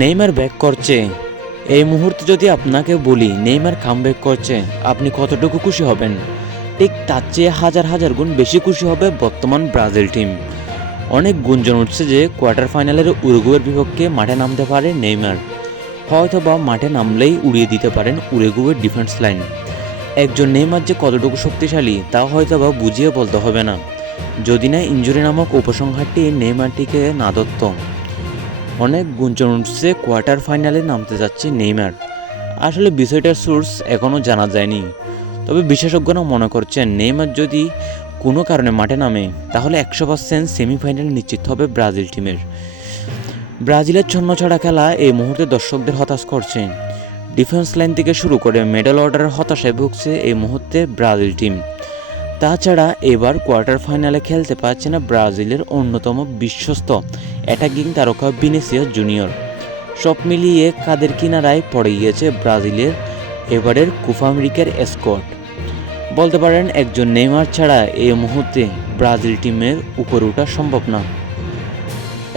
Neymar back করছে। এই মুহূর্তে যদি আপনাকে বলি নেইমার কামব্যাক করছে, আপনি কতটুকু খুশি হবেন? ঠিক তার চেয়ে হাজার হাজার গুণ বেশি খুশি হবে বর্তমান ব্রাজিল টিম। অনেক গুঞ্জন উঠছে যে কোয়ার্টার ফাইনালের উরুগুয়ের বিপক্ষে মাঠে নামতে পারে নেইমার। হয়তোবা মাঠে নামলেই উড়িয়ে দিতে পারেন উরুগুয়ের ডিফেন্স লাইন। একজন নেইমার যে কতটুকু শক্তিশালী তা হয়তোবা বুঝিয়ে বলতে হবে না, যদি না ইনজুরি নামক উপসংহারটি নেইমারটিকে না ধরত। অনেক গুঞ্জন উঠছে কোয়ার্টার ফাইনালে নামতে যাচ্ছে নেইমার। আসলে বিষয়টার সোর্স এখনও জানা যায়নি, তবে বিশেষজ্ঞরা মনে করছেন নেইমার যদি কোনো কারণে মাঠে নামে তাহলে 100% সেমিফাইনাল নিশ্চিত হবে ব্রাজিল টিমের। ব্রাজিলের ছন্নছাড়া খেলা এই মুহূর্তে দর্শকদের হতাশ করছে। ডিফেন্স লাইন থেকে শুরু করে মিডল অর্ডারের হতাশায় ভুগছে এই মুহূর্তে ব্রাজিল টিম। তাছাড়া এবার কোয়ার্টার ফাইনালে খেলতে পারছে না ব্রাজিলের অন্যতম বিশ্বস্ত অ্যাটাকিং তারকা ভিনিসিয়াস জুনিয়র। সব মিলিয়ে কাদের কিনারায় পড়ে গিয়েছে ব্রাজিলের এবারের কোপা আমেরিকার স্কোয়াড। বলতে পারেন একজন নেইমার ছাড়া এই মুহূর্তে ব্রাজিল টিমের উপরে ওঠা সম্ভব না।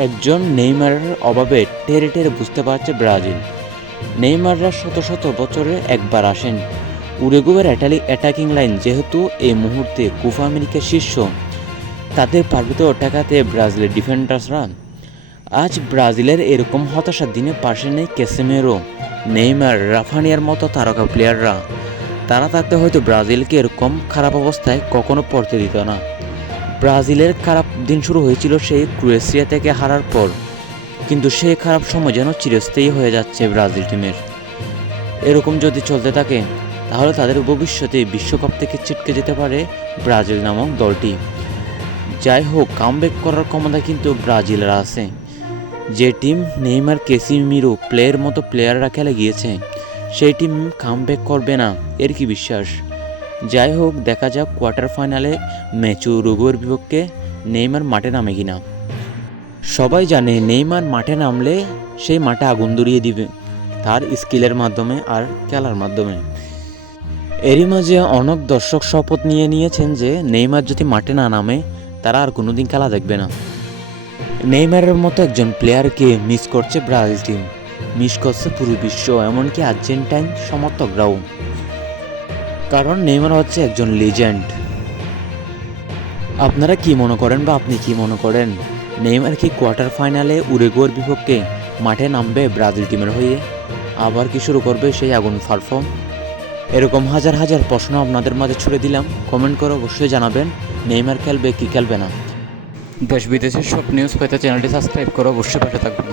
একজন নেইমারের অভাবে টেরে টেরে বুঝতে পারছে ব্রাজিল। নেইমাররা শত শত বছরে একবার আসেন। উরুগুয়ের অ্যাটাকিং লাইন যেহেতু এই মুহূর্তে কোপা আমেরিকার শীর্ষ, তাদের পারবে তো ঠেকাতে ব্রাজিলের ডিফেন্ডার্সরা। আজ ব্রাজিলের এরকম হতাশার দিনে পাশে নেই ক্যাসেমেরো, নেইমার, রাফানিয়ার মতো তারকা প্লেয়াররা। তারা থাকতে হয়তো ব্রাজিলকে এরকম খারাপ অবস্থায় কখনো পড়তে দিত না। ব্রাজিলের খারাপ দিন শুরু হয়েছিল সেই ক্রোয়েশিয়া থেকে হারার পর, কিন্তু সেই খারাপ সময় যেন চিরস্থায়ী হয়ে যাচ্ছে ব্রাজিল টিমের। এরকম যদি চলতে থাকে তাহলে তাদের ভবিষ্যতে বিশ্বকাপ থেকে ছিটকে যেতে পারে ব্রাজিল নামক দলটি। যাই হোক, কামব্যাক করার ক্ষমতা কিন্তু ব্রাজিলের আছে। যে টিম নেইমার, ক্যাসিমিরো প্লেয়ের মতো প্লেয়াররা খেলে গিয়েছে, সেই টিম কামব্যাক করবে না এর কি বিশ্বাস? যাই হোক, দেখা যাক কোয়ার্টার ফাইনালে ম্যাচ উরুগুয়ের বিপক্ষে নেইমার মাঠে নামে কিনা। সবাই জানে নেইমার মাঠে নামলে সেই মাঠে আগুন ধরিয়ে দিবে তার স্কিলের মাধ্যমে আর খেলার মাধ্যমে। এরই মাঝে অনেক দর্শক শপথ নিয়েছেন যে নেইমার যদি মাঠে না নামে তারা আর কোনোদিন খেলা দেখবে না। নেইমারের মতো একজন প্লেয়ারকে মিস করছে ব্রাজিল টিম, মিস করছে পুরো বিশ্ব, এমনকি আর্জেন্টাইন সমর্থকরাও। কারণ নেইমার হচ্ছে একজন লিজেন্ড। আপনারা কি মনে করেন বা আপনি কি মনে করেন, নেইমার কি কোয়ার্টার ফাইনালে উরুগুয়ের বিপক্ষে মাঠে নামবে ব্রাজিল টিমের হয়ে? আবার কি শুরু করবে সেই আগুন পারফর্ম? এরকম হাজার হাজার প্রশ্ন আপনাদের মাঝে ছুড়ে দিলাম। কমেন্ট করে অবশ্যই জানাবেন নেইমার খেলবে কি খেলবে না। দেশ বিদেশের সব নিউজ পেতে চ্যানেলটি সাবস্ক্রাইব করে অবশ্যই পাশে থাকবেন।